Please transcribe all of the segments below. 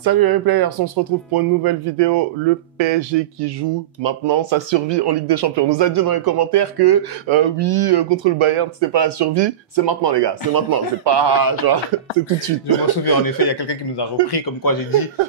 Salut les players, on se retrouve pour une nouvelle vidéo. Le PSG qui joue maintenant sa survie en Ligue des Champions. On nous a dit dans les commentaires que contre le Bayern, c'était pas la survie. C'est maintenant les gars, c'est maintenant. C'est pas genre, c'est tout de suite. Je m'en souviens en effet, il y a quelqu'un qui nous a repris comme quoi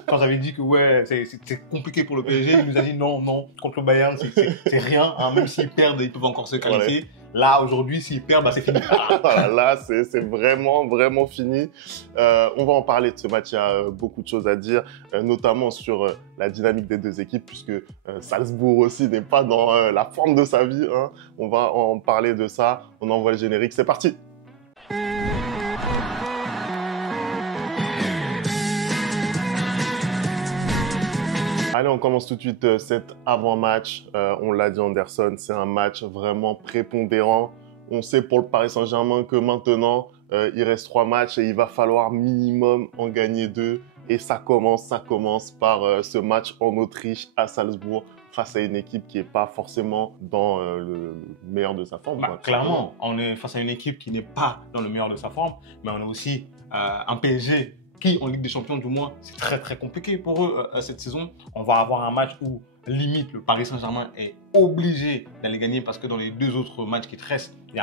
quand j'avais dit que ouais, c'est compliqué pour le PSG, il nous a dit non, contre le Bayern, c'est rien. Hein, même s'ils perdent, ils peuvent encore se qualifier. Ouais. Là, aujourd'hui, s'ils perdent, bah, c'est fini. Voilà, là, c'est vraiment fini. On va en parler de ce match. Il y a beaucoup de choses à dire, notamment sur la dynamique des deux équipes, puisque Salzbourg aussi n'est pas dans la forme de sa vie. Hein. On va en parler de ça. On envoie le générique. C'est parti. Allez, on commence tout de suite cet avant-match. On l'a dit, Anderson, c'est un match vraiment prépondérant. On sait pour le Paris Saint-Germain que maintenant, il reste 3 matchs et il va falloir minimum en gagner 2. Et ça commence par ce match en Autriche à Salzbourg face à une équipe qui n'est pas forcément dans le meilleur de sa forme. Bah, clairement, on est face à une équipe qui n'est pas dans le meilleur de sa forme, mais on a aussi un PSG qui, en Ligue des Champions du moins, c'est très compliqué pour eux cette saison. On va avoir un match où, limite, le Paris Saint-Germain est obligé d'aller gagner parce que dans les 2 autres matchs qui te restent, il y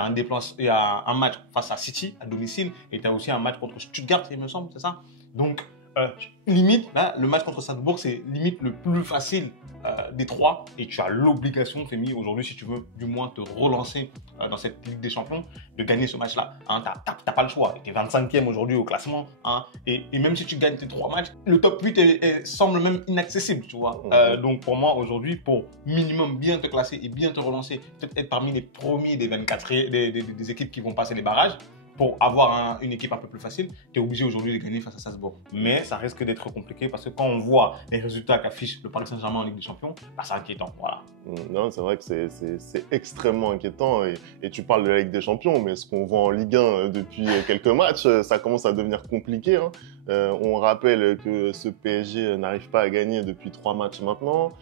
a un match face à City, à domicile, et tu as aussi un match contre Stuttgart, il me semble, c'est ça? Donc, limite, là, le match contre Salzbourg, c'est limite le plus facile des 3 et tu as l'obligation, Femi, aujourd'hui, si tu veux du moins te relancer dans cette Ligue des Champions, de gagner ce match-là. Hein, t'as pas le choix. Tu es 25e aujourd'hui au classement. Hein, et même si tu gagnes tes 3 matchs, le top 8 semble même inaccessible, tu vois. Donc pour moi, aujourd'hui, pour minimum bien te classer et bien te relancer, peut-être être parmi les premiers des 24 des équipes qui vont passer les barrages, pour avoir une équipe un peu plus facile, tu es obligé aujourd'hui de gagner face à Salzbourg. Mais ça risque d'être compliqué parce que quand on voit les résultats qu'affiche le Paris Saint-Germain en Ligue des Champions, bah, c'est inquiétant. Voilà. Non, c'est vrai que c'est extrêmement inquiétant et tu parles de la Ligue des Champions, mais ce qu'on voit en Ligue 1 depuis quelques matchs, ça commence à devenir compliqué. Hein. On rappelle que ce PSG n'arrive pas à gagner depuis 3 matchs maintenant,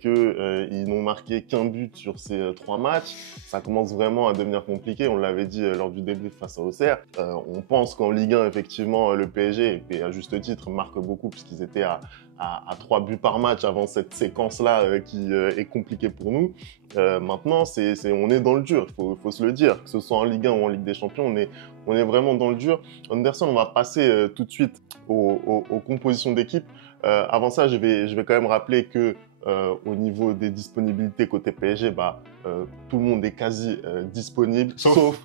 qu'ils n'ont marqué qu'un but sur ces 3 matchs. Ça commence vraiment à devenir compliqué. On l'avait dit lors du débrief face à Auxerre. On pense qu'en Ligue 1, effectivement, le PSG, et à juste titre, marque beaucoup puisqu'ils étaient à 3 buts par match avant cette séquence-là qui est compliquée pour nous. Maintenant, on est dans le dur, il faut se le dire. Que ce soit en Ligue 1 ou en Ligue des Champions, on est vraiment dans le dur. Anderson, on va passer tout de suite aux compositions d'équipe. Avant ça, je vais quand même rappeler que au niveau des disponibilités côté PSG, tout le monde est quasi disponible, sauf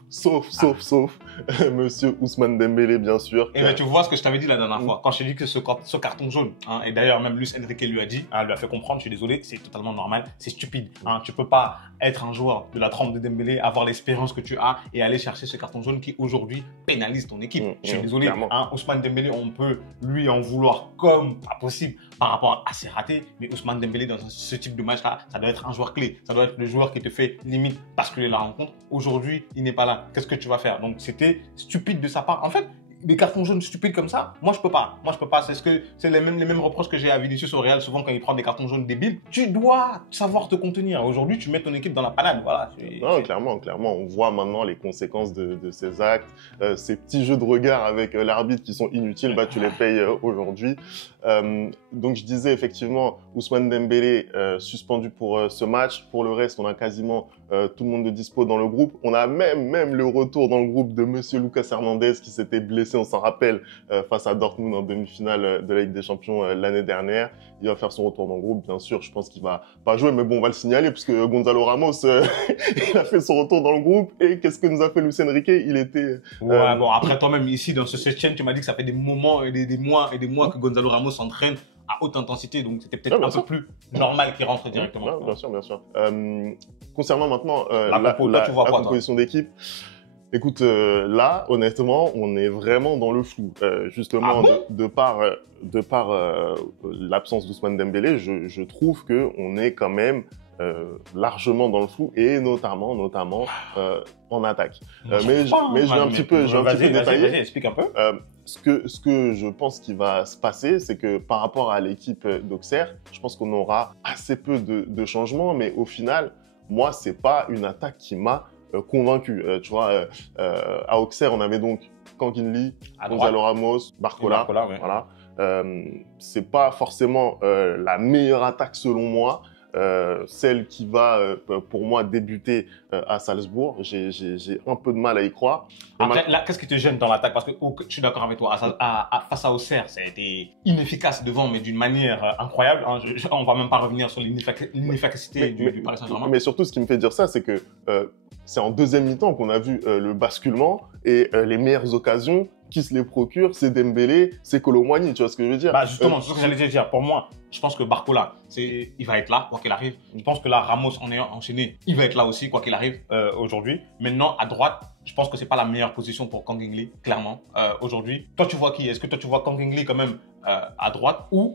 Monsieur Ousmane Dembélé, bien sûr. Et tu vois ce que je t'avais dit la dernière fois, quand je t'ai dit que ce carton jaune, hein, et d'ailleurs même Luis Enrique lui a dit, lui a fait comprendre, je suis désolé, c'est totalement normal, c'est stupide. Hein, tu peux pas être un joueur de la trempe de Dembélé, avoir l'expérience que tu as et aller chercher ce carton jaune qui aujourd'hui pénalise ton équipe. Je suis désolé, hein, Ousmane Dembélé, on peut lui en vouloir comme pas possible par rapport à ses ratés, mais Ousmane Dembélé dans ce type de match-là, ça doit être un joueur clé. Ça doit être le joueur qui te fait limite basculer la rencontre. Aujourd'hui, il n'est pas là. Qu'est-ce que tu vas faire? Donc, c'était stupide de sa part. En fait, des cartons jaunes stupides comme ça, moi je peux pas. C'est les mêmes reproches que j'ai à Vinicius au Real souvent quand il prend des cartons jaunes débiles. Tu dois savoir te contenir. Aujourd'hui, tu mets ton équipe dans la panade. Voilà. Non, clairement. On voit maintenant les conséquences de ces actes. Ces petits jeux de regard avec l'arbitre qui sont inutiles, tu les payes aujourd'hui. Donc je disais effectivement, Ousmane Dembélé suspendu pour ce match. Pour le reste, on a quasiment tout le monde de dispo dans le groupe. On a même le retour dans le groupe de Monsieur Lucas Hernandez qui s'était blessé, on s'en rappelle, face à Dortmund en demi-finale de la Ligue des Champions l'année dernière. Il va faire son retour dans le groupe, bien sûr. Je pense qu'il va pas jouer, mais bon, on va le signaler puisque Gonzalo Ramos, il a fait son retour dans le groupe. Et qu'est-ce que nous a fait Luis Enrique? Il était... bon, après toi-même, ici, dans ce septième, tu m'as dit que ça fait des moments et des mois que Gonzalo Ramos s'entraîne à haute intensité, donc c'était peut-être un peu plus normal qu'il rentre directement. Bien sûr. Concernant maintenant la composition d'équipe, écoute, là, honnêtement, on est vraiment dans le flou. Justement, de par l'absence d'Ousmane Dembélé, je trouve qu'on est quand même largement dans le flou et notamment en attaque. Mais je vais un petit peu détailler. Vas-y, explique un peu. Ce que je pense qu'il va se passer, c'est que par rapport à l'équipe d'Auxerre, je pense qu'on aura assez peu de changements, mais au final, moi, c'est pas une attaque qui m'a convaincu. Tu vois, à Auxerre, on avait donc Kangin Lee, Gonzalo Ramos, Barcola. Ouais. Voilà. c'est pas forcément la meilleure attaque selon moi. Celle qui va, pour moi, débuter à Salzbourg. J'ai un peu de mal à y croire. Après, là, qu'est-ce qui te gêne dans l'attaque? Parce que je suis d'accord avec toi. Face à Auxerre, ça a été inefficace devant, mais d'une manière incroyable. Hein. On va même pas revenir sur l'inefficacité du Paris Saint-Germain. Mais surtout, ce qui me fait dire ça, c'est que c'est en deuxième mi-temps qu'on a vu le basculement et les meilleures occasions. Qui se les procure, c'est Dembélé, c'est Kolo Muani, tu vois ce que je veux dire? Bah justement, c'est ce que j'allais te dire. Pour moi, je pense que Barcola, il va être là, quoi qu'il arrive. Je pense que là, Ramos, en ayant enchaîné, il va être là aussi, quoi qu'il arrive, aujourd'hui. Maintenant, à droite, je pense que c'est pas la meilleure position pour Kang In Lee, clairement, aujourd'hui. Toi, tu vois qui? Est-ce que toi, tu vois Kang In Lee quand même à droite ou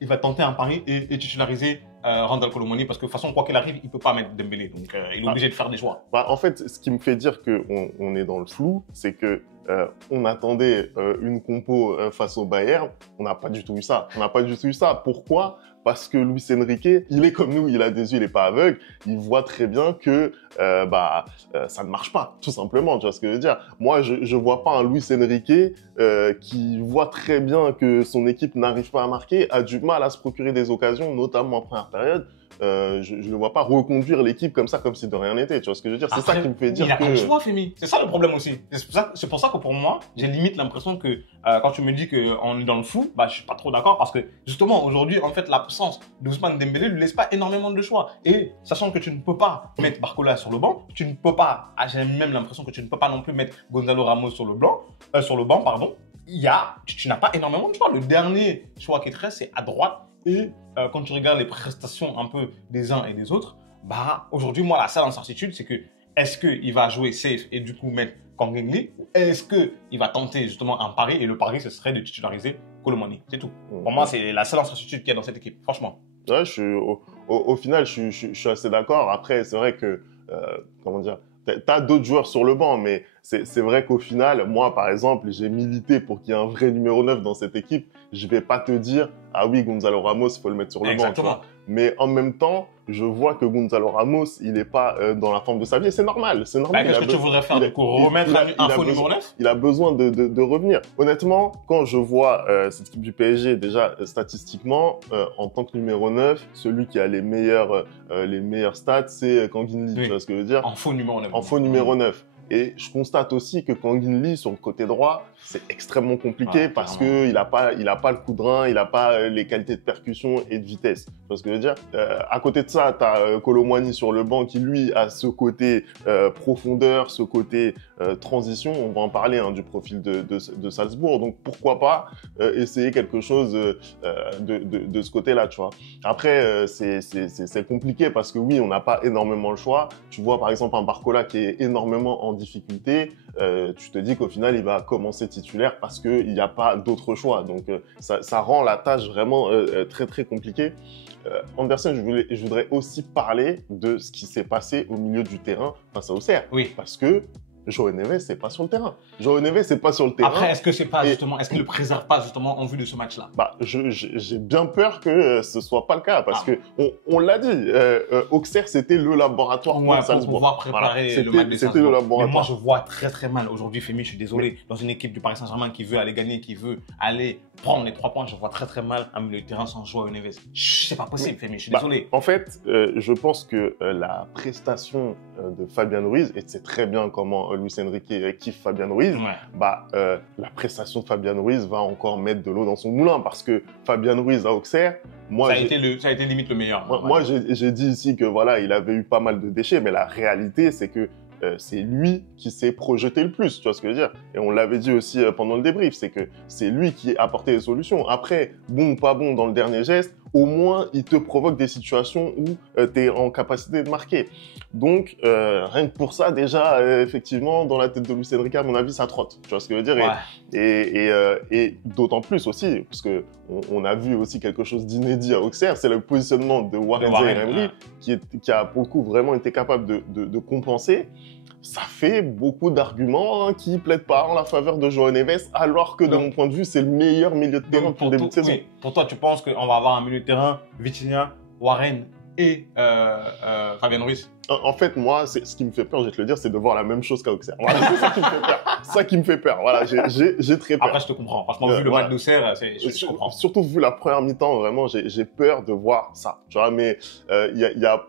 il va tenter un pari et titulariser Randal Kolo Muani? Parce que de toute façon, quoi qu'il arrive, il peut pas mettre Dembélé. Donc, il est obligé de faire des choix. Bah, en fait, ce qui me fait dire qu'on est dans le flou, c'est que on attendait une compo face au Bayern. On n'a pas du tout eu ça. On n'a pas du tout eu ça. Pourquoi? Parce que Luis Enrique, il est comme nous, il a des yeux, il n'est pas aveugle. Il voit très bien que ça ne marche pas, tout simplement. Tu vois ce que je veux dire? Moi, je vois pas un Luis Enrique qui voit très bien que son équipe n'arrive pas à marquer, a du mal à se procurer des occasions, notamment en première période. Je ne vois pas reconduire l'équipe comme ça, comme si de rien n'était. Tu vois ce que je veux dire? C'est ça qui me fait dire il a que... pas le choix, Femi. C'est ça le problème aussi. C'est pour ça que pour moi, j'ai limite l'impression que quand tu me dis qu'on est dans le flou, bah, je suis pas trop d'accord parce que justement, aujourd'hui, en fait, l'absence d'Ousmane Dembélé ne lui laisse pas énormément de choix. Et sachant que tu ne peux pas mettre Barcola sur le banc, tu ne peux pas, j'ai même l'impression que tu ne peux pas non plus mettre Gonzalo Ramos sur le banc, pardon. Tu n'as pas énormément de choix. Le dernier choix qui te reste, c'est à droite. Et quand tu regardes les prestations un peu des uns et des autres, bah aujourd'hui, moi, la seule incertitude, c'est que est-ce qu'il va jouer safe et du coup mettre Kang In Lee ou est-ce qu'il va tenter justement un pari et le pari, ce serait de titulariser Kolo Muani. C'est tout. Pour moi, c'est la seule incertitude qu'il y a dans cette équipe, franchement. Ouais, au final, je suis assez d'accord. Après, c'est vrai que, comment dire, t'as d'autres joueurs sur le banc, mais c'est vrai qu'au final, moi, par exemple, j'ai milité pour qu'il y ait un vrai numéro 9 dans cette équipe. Je vais pas te dire, ah oui, Gonzalo Ramos, il faut le mettre sur le banc. Tu vois. Mais en même temps, je vois que Gonzalo Ramos, il n'est pas dans la forme de sa vie. C'est normal, c'est normal. Qu'est-ce que tu voudrais faire, du coup? Remettre un faux numéro 9? Il a besoin de revenir. Honnêtement, quand je vois cette équipe du PSG, déjà, statistiquement, en tant que numéro 9, celui qui a les meilleurs stats, c'est Kang In Lee. Oui. Tu vois ce que je veux dire? En faux numéro 9. En faux numéro 9. Et je constate aussi que Kang In Lee, sur le côté droit, c'est extrêmement compliqué parce qu'il n'a pas le coup de rein, il n'a pas les qualités de percussion et de vitesse. Tu vois ce que je veux dire? À côté de ça, tu as Kolo Muani sur le banc qui, lui, a ce côté profondeur, ce côté transition. On va en parler du profil de Salzbourg. Donc, pourquoi pas essayer quelque chose de ce côté-là, tu vois? Après, c'est compliqué parce que oui, on n'a pas énormément le choix. Tu vois, par exemple, un Barcola qui est énormément en difficulté, tu te dis qu'au final, il va commencer titulaire parce qu'il n'y a pas d'autre choix. Donc, ça rend la tâche vraiment très, très compliquée. Anderson, je voudrais aussi parler de ce qui s'est passé au milieu du terrain face à Auxerre. Oui. Parce que João Neves, c'est pas sur le terrain. João Neves, c'est pas sur le terrain. Après, est-ce que c'est pas justement, est-ce qu'il le préserve pas justement en vue de ce match-là? Bah, j'ai bien peur que ce soit pas le cas parce que on l'a dit, Auxerre, c'était le laboratoire pour Salzbourg. Pour pouvoir préparer le match de Salzbourg. C'était le laboratoire. Mais moi, je vois très très mal aujourd'hui, Femi, je suis désolé, dans une équipe du Paris Saint-Germain qui veut aller gagner, qui veut aller prendre les 3 points, je vois très très mal un milieu de terrain sans João Neves. C'est pas possible, Femi, je suis désolé. En fait, je pense que la prestation de Fabian Ruiz, et c'est très bien comment Luis Enrique kiffe Fabian Ruiz, la prestation de Fabian Ruiz va encore mettre de l'eau dans son moulin parce que Fabian Ruiz à Auxerre, ça a été limite le meilleur. Moi, j'ai dit ici que voilà, il avait eu pas mal de déchets, mais la réalité, c'est que c'est lui qui s'est projeté le plus, tu vois ce que je veux dire? Et on l'avait dit aussi pendant le débrief, c'est que c'est lui qui a apporté les solutions. Après, bon ou pas bon dans le dernier geste, au moins, il te provoque des situations où tu es en capacité de marquer. Donc, rien que pour ça, déjà, effectivement, dans la tête de Luis Enrique, à mon avis, ça trotte. Tu vois ce que je veux dire? Et d'autant plus aussi, parce que on a vu aussi quelque chose d'inédit à Auxerre, c'est le positionnement de Warren Zaïre-Emery, qui a pour le coup vraiment été capable de compenser. Ça fait beaucoup d'arguments qui plaident pas en la faveur de João Neves, alors que de mon point de vue, c'est le meilleur milieu de terrain pour le début de saison. Oui. Pour toi, tu penses qu'on va avoir un milieu de terrain, Vitinha, Warren et Fabien Ruiz. En fait, moi, ce qui me fait peur, je vais te le dire, c'est de voir la même chose qu'Auxerre. Voilà, c'est ça qui me fait peur. C'est ça qui me fait peur. Voilà, j'ai très peur. Après, je te comprends. Franchement, vu le match d'Auxerre, je comprends. Surtout vu la première mi-temps, vraiment, j'ai peur de voir ça. Tu vois, mais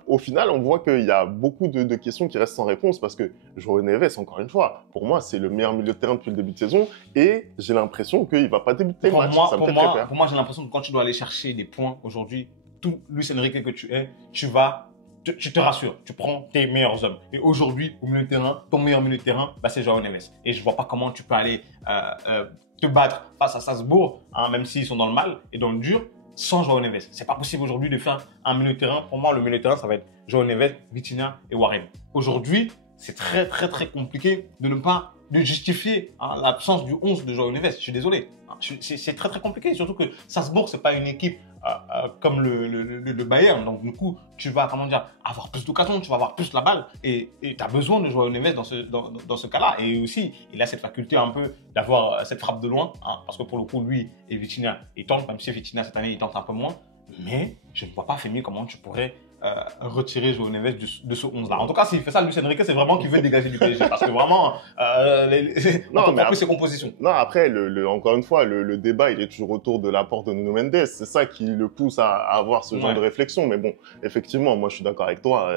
au final, on voit qu'il y a beaucoup de questions qui restent sans réponse parce que João Neves, encore une fois, pour moi, c'est le meilleur milieu de terrain depuis le début de saison et j'ai l'impression qu'il ne va pas débuter le match. Ça me fait très peur. Pour moi, j'ai l'impression que quand tu dois aller chercher des points aujourd'hui, tout Luis Enrique que tu es, tu te rassures, tu prends tes meilleurs hommes. Et aujourd'hui, au milieu de terrain, ton meilleur milieu de terrain, c'est João Neves. Et je vois pas comment tu peux aller te battre face à Salzbourg, hein, même s'ils sont dans le mal et dans le dur, sans João Neves. C'est pas possible aujourd'hui de faire un milieu de terrain. Pour moi, le milieu de terrain, ça va être João Neves, Vitinha et Warren. Aujourd'hui, c'est très, très, très compliqué de justifier l'absence du 11 de João Neves. Je suis désolé. C'est très, très compliqué. Surtout que Salzbourg, c'est pas une équipe comme le Bayern. Donc, du coup, tu vas, avoir plus d'occasions, tu vas avoir plus la balle. Et tu as besoin de João Neves dans ce cas-là. Et aussi, il a cette faculté un peu d'avoir cette frappe de loin. Hein, parce que pour le coup, lui et Vitinha, ils tentent. Même si Vitinha, cette année, il tente un peu moins. Mais je ne vois pas, Fémi, comment tu pourrais retirer João Neves de ce 11-là. En tout cas, s'il fait ça, Luis Enrique, c'est vraiment qu'il veut dégager du PSG. Parce que vraiment, on comprend plus ses compositions. Non, après, encore une fois, le débat, il est toujours autour de l'apport de Nuno Mendes. C'est ça qui le pousse à avoir ce genre de réflexion. Mais bon, effectivement, moi, je suis d'accord avec toi.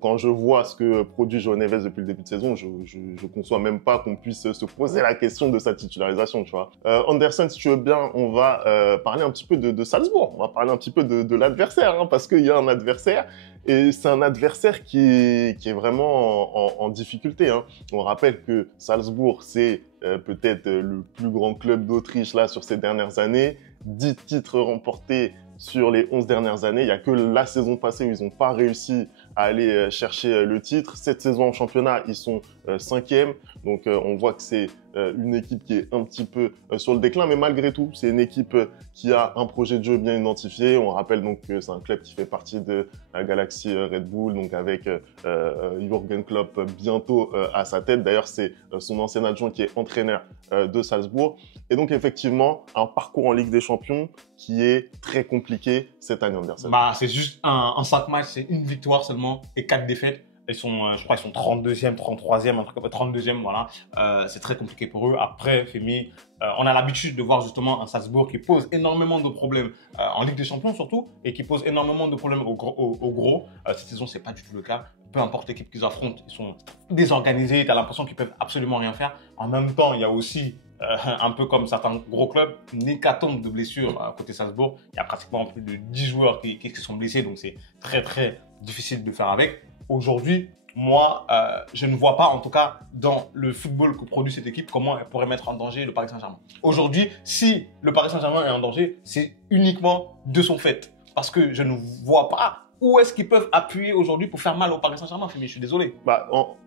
Quand je vois ce que produit João Neves depuis le début de saison, je conçois même pas qu'on puisse se poser la question de sa titularisation, tu vois. Anderson, si tu veux bien, on va parler un petit peu de Salzbourg. On va parler un petit peu de l'adversaire, hein, parce qu'il y a un adversaire. Et c'est un adversaire qui est vraiment en difficulté. Hein. On rappelle que Salzbourg, c'est peut-être le plus grand club d'Autriche là sur ces dernières années. 10 titres remportés sur les 11 dernières années. Il n'y a que la saison passée où ils n'ont pas réussi à aller chercher le titre. Cette saison en championnat, ils sont 5e. Donc on voit que c'est une équipe qui est un petit peu sur le déclin, mais malgré tout, c'est une équipe qui a un projet de jeu bien identifié. On rappelle donc que c'est un club qui fait partie de la galaxie Red Bull, donc avec Jürgen Klopp bientôt à sa tête. D'ailleurs, c'est son ancien adjoint qui est entraîneur de Salzbourg. Et donc effectivement, un parcours en Ligue des Champions qui est très compliqué cette année, Anderson. C'est juste un 5 matchs, c'est une victoire seulement et 4 défaites. Ils sont, je crois, ils sont 32e, 33e, un truc comme 32e, voilà. C'est très compliqué pour eux. Après, Fémi, on a l'habitude de voir justement un Salzbourg qui pose énormément de problèmes en Ligue des Champions surtout et qui pose énormément de problèmes au gros. Cette saison, c'est pas du tout le cas. Peu importe l'équipe qu'ils affrontent, ils sont désorganisés. Tu as l'impression qu'ils peuvent absolument rien faire. En même temps, il y a aussi un peu comme certains gros clubs, une hécatombe de blessures côté Salzbourg. Il y a pratiquement plus de 10 joueurs qui sont blessés, donc c'est très très difficile de faire avec. Aujourd'hui, moi, je ne vois pas, en tout cas, dans le football que produit cette équipe, comment elle pourrait mettre en danger le Paris Saint-Germain. Aujourd'hui, si le Paris Saint-Germain est en danger, c'est uniquement de son fait. Parce que je ne vois pas où est-ce qu'ils peuvent appuyer aujourd'hui pour faire mal au Paris Saint-Germain. Mais je suis désolé.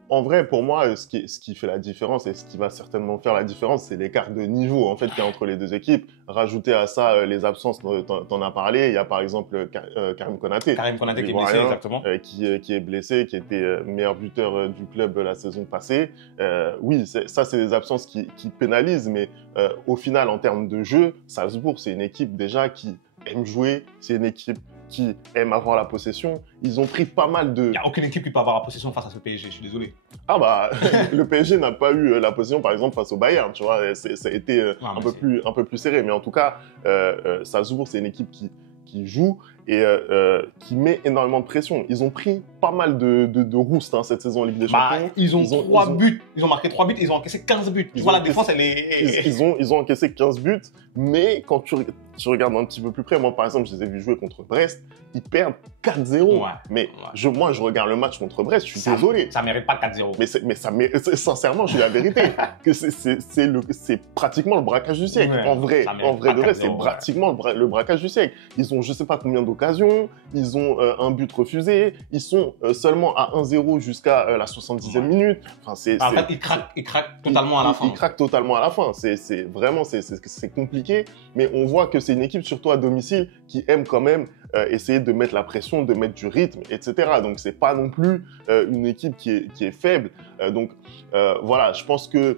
En vrai, pour moi, ce qui fait la différence et ce qui va certainement faire la différence, c'est l'écart de niveau en fait qu'il y a entre les deux équipes. Rajouter à ça les absences, t'en as parlé. Il y a par exemple Karim Konaté. Karim Konaté qui est blessé, exactement. Qui est blessé, qui était meilleur buteur du club la saison passée. Oui, ça c'est des absences qui pénalisent, mais au final, en termes de jeu, Salzbourg, c'est une équipe déjà qui aime jouer. C'est une équipe qui aiment avoir la possession. Ils ont pris pas mal de... Il n'y a aucune équipe qui peut avoir la possession face à ce PSG, je suis désolé. Le PSG n'a pas eu la possession, par exemple, face au Bayern, tu vois. Ça a été un peu plus serré. Mais en tout cas, Salzbourg, c'est une équipe qui joue et qui met énormément de pression. Ils ont pris pas mal de roustes cette saison en Ligue des Champions. Ils ont marqué 3 buts, ils ont encaissé 15 buts. Tu vois, la défense, elle est... Ils ont encaissé 15 buts, mais quand tu regardes un petit peu plus près, moi, par exemple, je les ai vus jouer contre Brest, ils perdent 4-0. Mais moi, je regarde le match contre Brest, je suis désolé. Ça mérite pas 4-0. Mais ça mérite, sincèrement, je dis la vérité, que c'est pratiquement le braquage du siècle. En vrai, de vrai, c'est pratiquement le braquage du siècle. Ils ont je sais pas combien d'occasions, ils ont un but refusé, ils sont seulement à 1-0 jusqu'à la 70e minute. En fait, ils craquent totalement à la fin. Ils craquent totalement à la fin. C'est vraiment compliqué, mais on voit que c'est une équipe, surtout à domicile, qui aime quand même essayer de mettre la pression, de mettre du rythme, etc. Donc c'est pas non plus une équipe qui est faible. Voilà, je pense que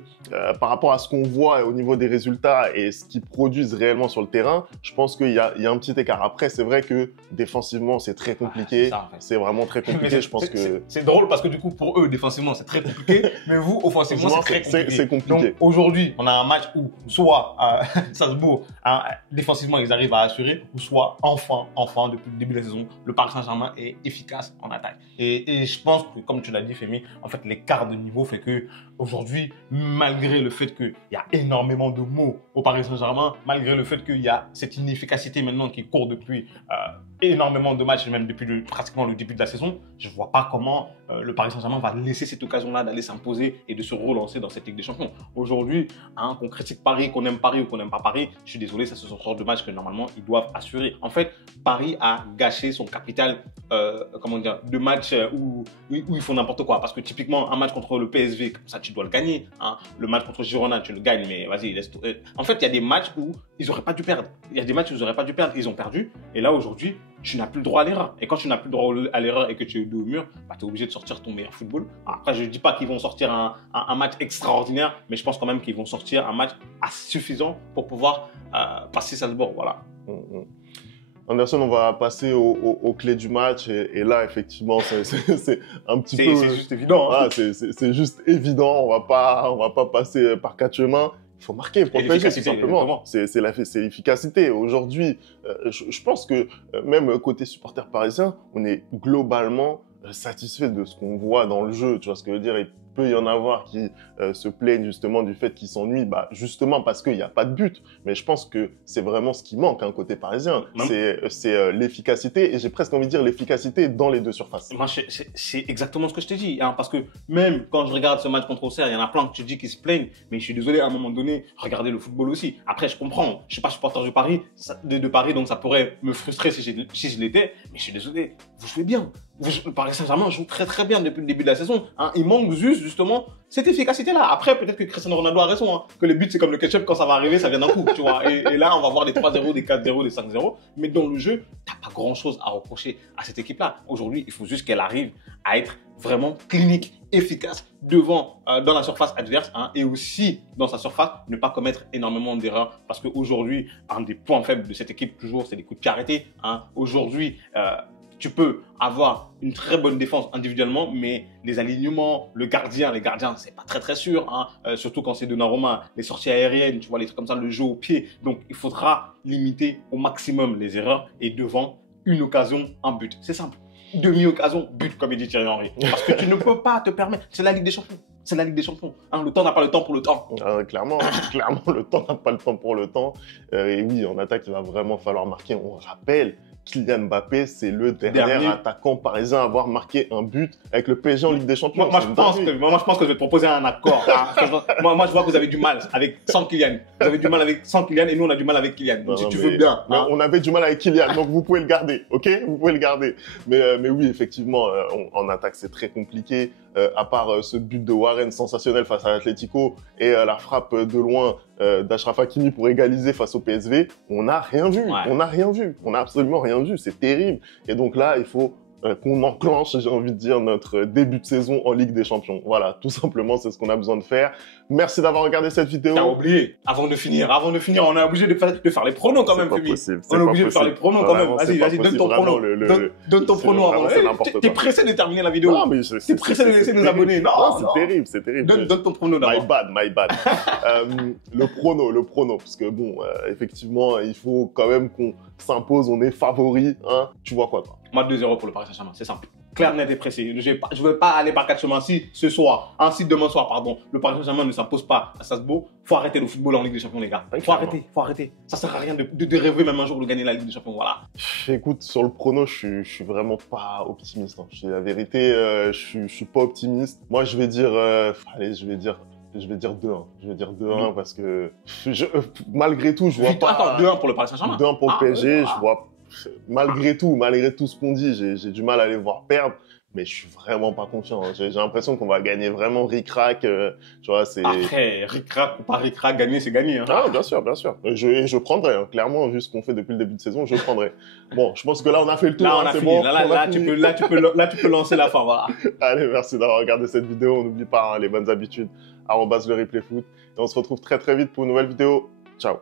par rapport à ce qu'on voit au niveau des résultats et ce qu'ils produisent réellement sur le terrain, je pense qu'il y a un petit écart. Après, c'est vrai que défensivement, c'est très compliqué. En fait. C'est vraiment très compliqué. Je pense que c'est drôle parce que du coup, pour eux, défensivement, c'est très compliqué, mais vous, offensivement, c'est très compliqué. C'est compliqué. Donc aujourd'hui, on a un match où soit Salzbourg, défensivement, ils arrivent à assurer, ou soit enfin, depuis le début de la saison, le Paris Saint-Germain est efficace en attaque. Et je pense que, comme tu l'as dit, Femi, en fait, l'écart de niveau fait que aujourd'hui, malgré le fait qu'il y a énormément de mots au Paris Saint-Germain, malgré le fait qu'il y a cette inefficacité maintenant qui court depuis énormément de matchs, même depuis pratiquement le début de la saison, je ne vois pas comment le Paris Saint-Germain va laisser cette occasion-là d'aller s'imposer et de se relancer dans cette Ligue des Champions. Aujourd'hui, qu'on critique Paris, qu'on aime Paris ou qu'on n'aime pas Paris, je suis désolé, ça ce sont ce genre de matchs que normalement ils doivent assurer. En fait, Paris a gâché son capital de matchs où ils font n'importe quoi. Parce que typiquement, un match contre le PSV, comme ça tu dois le gagner. Hein. Le match contre Girona, tu le gagnes, mais vas-y, laisse. En fait, il y a des matchs où ils n'auraient pas dû perdre. Il y a des matchs où ils n'auraient pas dû perdre, ils ont perdu. Et là, aujourd'hui, tu n'as plus le droit à l'erreur. Et quand tu n'as plus le droit à l'erreur et que tu es dos au mur, tu es obligé de sortir ton meilleur football. Après, je ne dis pas qu'ils vont sortir un match extraordinaire, mais je pense quand même qu'ils vont sortir un match assez suffisant pour pouvoir passer Salzbourg. Voilà. Anderson, on va passer aux clés du match et là, effectivement, c'est un petit peu... C'est juste évident. Hein. C'est juste évident. On va pas passer par quatre chemins. Il faut marquer pour le PSG, tout simplement. C'est l'efficacité. Aujourd'hui, je pense que même côté supporter parisien, on est globalement satisfait de ce qu'on voit dans le jeu. Tu vois ce que je veux dire? Il peut y en avoir qui se plaignent justement du fait qu'ils s'ennuient, justement parce qu'il n'y a pas de but. Mais je pense que c'est vraiment ce qui manque, côté parisien. C'est l'efficacité, et j'ai presque envie de dire l'efficacité dans les deux surfaces. Moi, c'est exactement ce que je t'ai dit. Hein, parce que même quand je regarde ce match contre Auxerre, il y en a plein que tu dis qui se plaignent, mais je suis désolé, à un moment donné, regardez le football aussi. Après, je comprends. Je ne suis pas supporter de Paris, donc ça pourrait me frustrer si je l'étais, mais je suis désolé, vous jouez bien. Le Paris Saint-Germain joue très très bien depuis le début de la saison. Hein. Il manque juste justement cette efficacité-là. Après, peut-être que Cristiano Ronaldo a raison, que le but c'est comme le ketchup, quand ça va arriver, ça vient d'un coup, tu vois. Et là, on va voir des 3-0, des 4-0, des 5-0. Mais dans le jeu, t'as pas grand-chose à reprocher à cette équipe-là. Aujourd'hui, il faut juste qu'elle arrive à être vraiment clinique, efficace devant, dans la surface adverse, et aussi dans sa surface, ne pas commettre énormément d'erreurs. Parce qu'aujourd'hui, un des points faibles de cette équipe, toujours, c'est les coups de pied arrêtés. Aujourd'hui, tu peux avoir une très bonne défense individuellement, mais les alignements, les gardiens, c'est pas très très sûr. Surtout quand c'est Donnarumma, les sorties aériennes, tu vois, les trucs comme ça, le jeu au pied. Donc, il faudra limiter au maximum les erreurs et devant une occasion, un but. C'est simple. Demi-occasion, but, comme il dit Thierry Henry. Parce que tu ne peux pas te permettre. C'est la Ligue des Champions. C'est la Ligue des Champions. Le temps n'a pas le temps pour le temps. Clairement, le temps n'a pas le temps pour le temps. Et oui, en attaque, il va vraiment falloir marquer. On rappelle, Kylian Mbappé, c'est le dernier attaquant parisien à avoir marqué un but avec le PSG en Ligue des Champions. Moi, je pense que je vais te proposer un accord. Moi, je vois que vous avez du mal sans Kylian. Vous avez du mal avec sans Kylian et nous, on a du mal avec Kylian. Donc, si tu veux bien. On avait du mal avec Kylian, donc vous pouvez le garder, ok? Vous pouvez le garder. Mais oui, effectivement, en attaque, c'est très compliqué. À part ce but de Warren sensationnel face à l'Atlético et la frappe de loin d'Achraf Hakimi pour égaliser face au PSV, on n'a rien vu. Ouais. On n'a rien vu. On n'a absolument rien vu. C'est terrible. Et donc là, il faut qu'on enclenche, j'ai envie de dire, notre début de saison en Ligue des Champions. Voilà, tout simplement, c'est ce qu'on a besoin de faire. Merci d'avoir regardé cette vidéo. T'as oublié, avant de finir, on est obligé de faire les pronos quand même, Femi. On est obligé de faire les pronos quand même. Vas-y, donne ton prono. Donne ton prono avant. T'es pressé de terminer la vidéo. Non, mais t'es pressé de laisser nos abonnés. Non, c'est terrible. Donne ton prono d'abord. My bad. Le prono, parce que bon, effectivement, il faut quand même qu'on s'impose, on est favori. Tu vois quoi, toi? Moi, 2-0 pour le Paris Saint-Germain, c'est simple. Clair, net et précis. Je ne veux pas aller par quatre chemins. Si demain soir, pardon, le Paris Saint-Germain ne s'impose pas à Strasbourg, faut arrêter le football en Ligue des Champions, les gars. Faut arrêter. Ça sert à rien de rêver même un jour de gagner la Ligue des Champions, voilà. Écoute, sur le prono, je suis vraiment pas optimiste. La vérité, je suis pas optimiste. Moi, je vais dire 2-1. Je vais dire 2-1 parce que malgré tout, je vois pas. Attends, 2-1 pour le Paris Saint-Germain. 2-1 pour le PSG, je vois. Malgré tout ce qu'on dit, j'ai du mal à les voir perdre. mais je suis vraiment pas confiant. Hein. J'ai l'impression qu'on va gagner vraiment ric-rac. Tu vois, c'est... Après, ric-rac ou pas ric-rac, gagner, c'est gagner. Hein. Ah, bien sûr, bien sûr. Je prendrai, hein. Clairement, vu ce qu'on fait depuis le début de saison, je prendrai. Bon, je pense que là, on a fait le tour. Là, on hein, a c'est fini. bon. Là, tu peux lancer la fin. Voilà. Allez, merci d'avoir regardé cette vidéo. On n'oublie pas hein, les bonnes habitudes. @le replay foot. Et on se retrouve très très vite pour une nouvelle vidéo. Ciao.